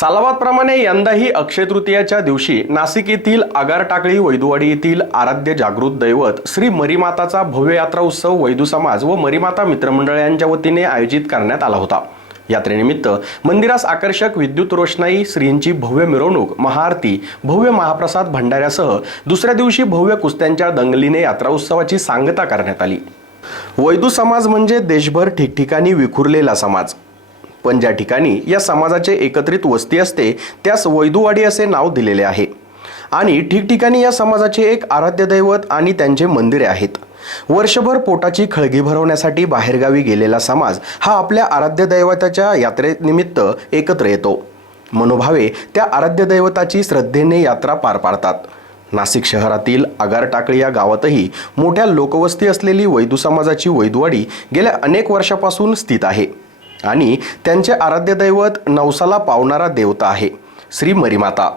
सालावादप्रमाणे यंदाही अक्षय तृतीयाच्या दिवशी नाशिक येथील आगार टाकळी वैदुवाडी येथील आराध्य जागृत दैवत श्री मरीमाताचा भव्य यात्रा उत्सव वैदू समाज व मरीमाता मित्रमंडळ यांच्या वतीने आयोजित करण्यात आला होता. यात्रेनिमित्त मंदिरास आकर्षक विद्युत रोषणाई श्रींची भव्य मिरवणूक महाआरती भव्य महाप्रसाद भंडाऱ्यासह दुसऱ्या दिवशी भव्य कुस्त्यांच्या दंगलीने यात्रा उत्सवाची सांगता करण्यात आली. वैदू समाज म्हणजे देशभर ठिकठिकाणी विखुरलेला समाज. पण ज्या ठिकाणी या समाजाचे एकत्रित वस्ती असते त्यास वैदुवाडी असे नाव दिलेले आहे. आणि ठिकठिकाणी या समाजाचे एक आराध्य दैवत आणि त्यांचे मंदिरे आहेत. वर्षभर पोटाची खळगी भरवण्यासाठी बाहेरगावी गेलेला समाज हा आपल्या आराध्य दैवताच्या यात्रेनिमित्त एकत्र येतो. मनोभावे त्या आराध्य दैवताची श्रद्धेने यात्रा पार पाडतात. नाशिक शहरातील आगार टाकळी या गावातही मोठ्या लोकवस्ती असलेली वैदू समाजाची वैदवाडी गेल्या अनेक वर्षापासून स्थित आहे. आणि त्यांचे आराध्य दैवत नवसाला पावणारा देवता आहे श्री मरीमाता.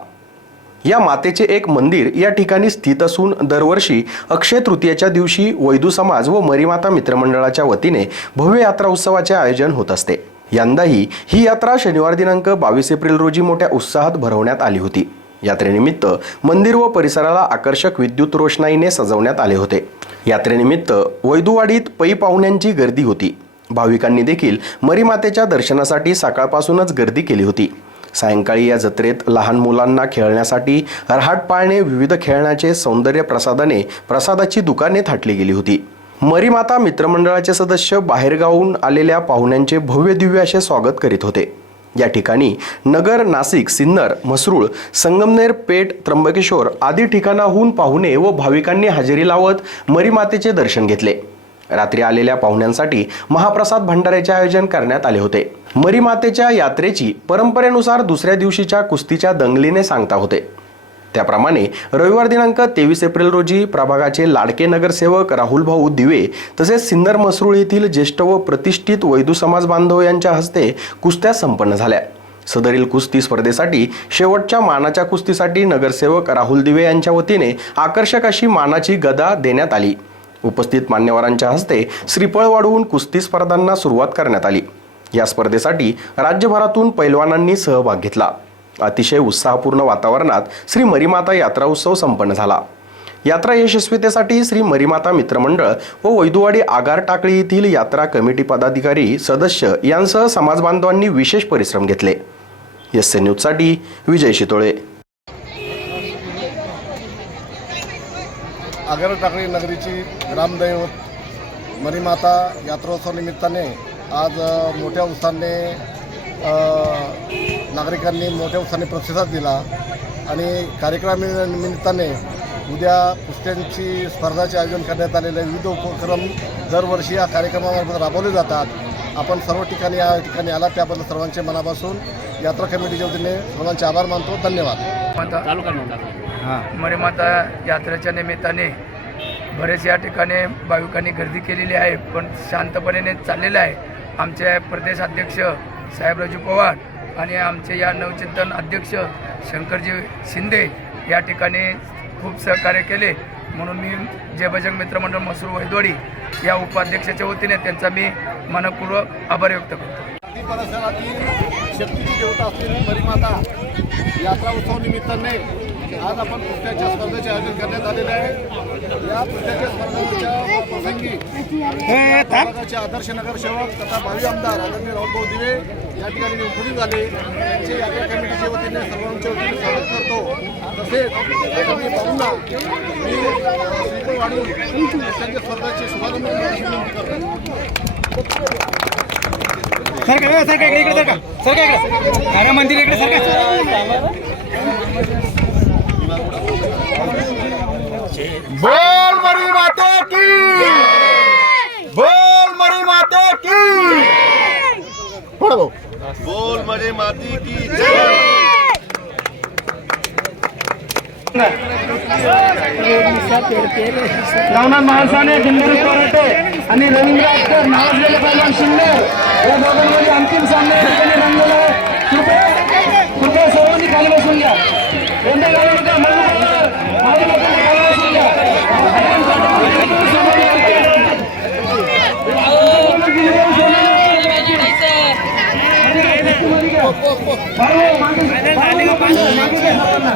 या मातेचे एक मंदिर या ठिकाणी स्थित असून दरवर्षी अक्षय तृतीयेच्या दिवशी वैदू समाज व मरीमाता मित्रमंडळाच्या वतीने भव्य यात्रा उत्सवाचे आयोजन होत असते. यंदाही ही यात्रा शनिवार दिनांक बावीस एप्रिल रोजी मोठ्या उत्साहात भरवण्यात आली होती. यात्रेनिमित्त मंदिर व परिसराला आकर्षक विद्युत रोषणाईने सजवण्यात आले होते. यात्रेनिमित्त वैदुवाडीत पै पाहुण्यांची गर्दी होती. भाविकांनी देखील मरीमातेच्या दर्शनासाठी सकाळपासूनच गर्दी केली होती. सायंकाळी या जत्रेत लहान मुलांना खेळण्यासाठी रहाट पाळणे विविध खेळण्याचे सौंदर्य प्रसादाने प्रसादाची दुकाने थाटली गेली होती. मरीमाता मित्रमंडळाचे सदस्य बाहेरगावून आलेल्या पाहुण्यांचे भव्य दिव्य असे स्वागत करीत होते. या ठिकाणी नगर नाशिक सिन्नर म्हसरूळ संगमनेर पेठ त्र्यंबकेश्वर आदी ठिकाणाहून पाहुणे व भाविकांनी हजेरी लावत मरीमातेचे दर्शन घेतले. रात्री आलेल्या पाहुण्यांसाठी महाप्रसाद भंडाऱ्याचे आयोजन करण्यात आले होते. मरीमातेच्या यात्रेची परंपरेनुसार दुसऱ्या दिवशीच्या कुस्तीच्या दंगलीने सांगता होते. त्याप्रमाणे रविवार दिनांक तेवीस एप्रिल रोजी प्रभागाचे लाडके नगरसेवक राहुल भाऊ दिवे तसेच सिन्नर मसरूळ येथील ज्येष्ठ व प्रतिष्ठित वैदू समाज बांधव यांच्या हस्ते कुस्त्या संपन्न झाल्या. सदरील कुस्ती स्पर्धेसाठी शेवटच्या मानाच्या कुस्तीसाठी नगरसेवक राहुल दिवे यांच्या वतीने आकर्षक अशी मानाची गदा देण्यात आली. उपस्थित मान्यवरांच्या हस्ते श्रीफळ वाढवून कुस्ती स्पर्धांना सुरुवात करण्यात आली. या स्पर्धेसाठी राज्यभरातून पैलवानांनी सहभाग घेतला. अतिशय उत्साहपूर्ण वातावरणात श्री मरीमाता यात्रा उत्सव संपन्न झाला. यात्रा यशस्वीतेसाठी श्री मरीमाता मित्रमंडळ व वैदुवाडी आगार टाकळी येथील यात्रा कमिटी पदाधिकारी सदस्य यांसह समाजबांधवांनी विशेष परिश्रम घेतले. एस एन न्यूजसाठी विजय शितोळे. आगर टाकळी नगरीची ग्रामदैवत मरीमाता यात्रोत्सवानिमित्ताने आज मोठ्या उत्साहाने नागरिकांनी मोठ्या उत्साहाने प्रतिसाद दिला आणि कार्यक्रमानिमित्ताने उद्या कुस्त्यांची स्पर्धाचे आयोजन करण्यात आलेले विविध उपक्रम दरवर्षी या कार्यक्रमामार्फत राबवले जातात. आपण सर्व ठिकाणी या ठिकाणी आला त्याबद्दल सर्वांचे मनापासून यात्रा कमिटीच्या वतीने सर्वांचे आभार मानतो. धन्यवाद. मरीमाता यात्रेच्या निमित्ताने बरेच या ठिकाणी भाविकांनी गर्दी केलेली आहे पण शांतपणे चाललेलं आहे. आमचे प्रदेश अध्यक्ष साहेबराजू पवार आणि आमचे या नवचिंतन अध्यक्ष शंकरजी शिंदे या ठिकाणी खूप सहकार्य केले. म्हणून मी जय बजरंग मित्रमंडळ मसूर वैदवाडी या उपाध्यक्षाच्या वतीने त्यांचा मी मनपूर्वक आभार व्यक्त करतो. परिसरातील शक्तीची देवता असलेली मरीमाता यात्रा उत्सव निमित्ताने आज आपण कुस्त्याच्या स्पर्धेचे आयोजन करण्यात आलेले आहे. या कुस्त्याच्या स्पर्धेच्या प्रसंगी आदर्श नगरसेवक तथा भावी आमदार आदरणीय राहुलभाऊ दिवे या ठिकाणी उपस्थित झाले. त्यांचे यात्रा कमिटीच्या वतीने सर्वांच्या वतीने स्वागत करतो. तसेच आगामी पाहुणा मी श्रीफळ वाढवून कुस्त्याच्या स्पर्धेचे शुभारंभ करण्याची विनंती करतो. सरका सरका इकडे इकडे सरका सरका इकडे. अरे मंदिर इकडे सरका बोल मरी माते की। बोल मरी माते की। भाऊ। बोल मरी माती की जय। नवनाथ माणसाने दिंडोरी कोराटे आणि रवींद्र अख्तर नावाजलेले पैलवान शिंदे. या दोघांमध्ये अंतिम सामने ठिकाणी रंगलेला आहे कृपया कृपया सर्वांनी खाली बसून घ्या. कोणत्या गावाला नका मल्लू पवार, माझ्या लोकांनी खाली बसून घ्या आपण सर्वांनी सोडून घ्या. आपण सर्वांनी सोडून घ्या. भाऊ, मागे- भाऊ, मागे- मागे घे सर्वांना.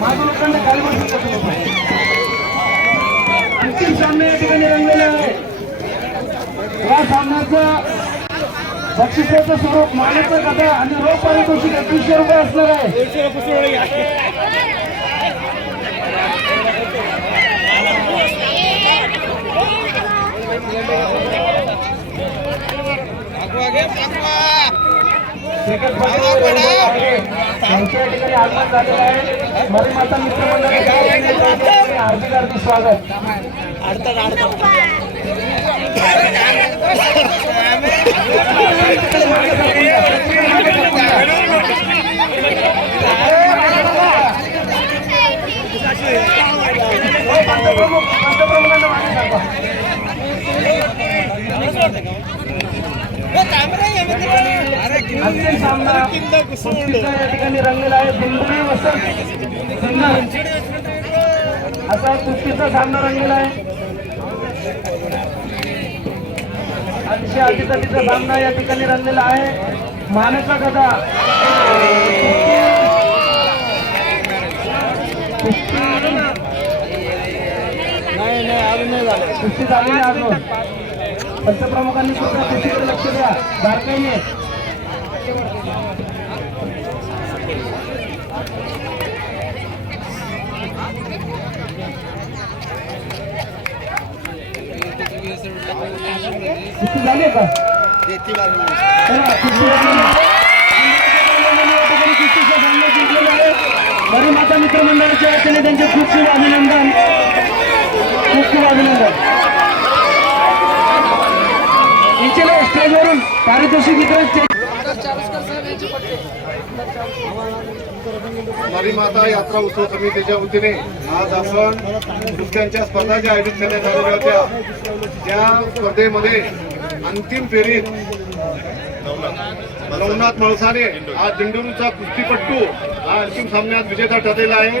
मागे अंतिम सामना या ठिकाणी रंगलेला आहे. या सामन्याचं बक्षिसाचं स्वरूप मानाचं कथा आणि रोख पारितोषिक एकवीसशे रुपये असणार आहे. Aku यांच्या या ठिकाणी आगमन झालेलं आहे मरीमाता मित्र मंडळाच्या हार्दिक हार्दिक स्वागत. पंतप्रमुख पंतप्रमुखांना मागे सांगा सामना कुस्तीचा या ठिकाणी रंगलेला आहे बिंदुरी वसंत सिन्हा असा कुस्तीचा सामना रंगलेला आहे अतिशय अटीतटीचा सामना या ठिकाणी रंगलेला आहे मानसा गदा कुस्ती झाली नाही अजून पंतप्रमुखांनी सुद्धा कुस्तीकडे लक्ष द्या बारकाईने झाली का चला, कुस्ती झाली. मित्र मंडळाच्या वतीने त्यांचे खूप खूप अभिनंदन खूप खूप अभिनंदन इचले स्टेजवरून पारितोषिक हरी माता यात्रा उत्सव समितीच्या वतीने आज आपण कुस्त्यांच्या स्पर्धा ज्या आयोजित करण्यात आलेल्या होत्या त्या स्पर्धेमध्ये अंतिम फेरीत नवनाथ मळसाने हा दिंडूरचा कुस्तीपट्टू हा अंतिम सामन्यात विजेता ठरलेला आहे.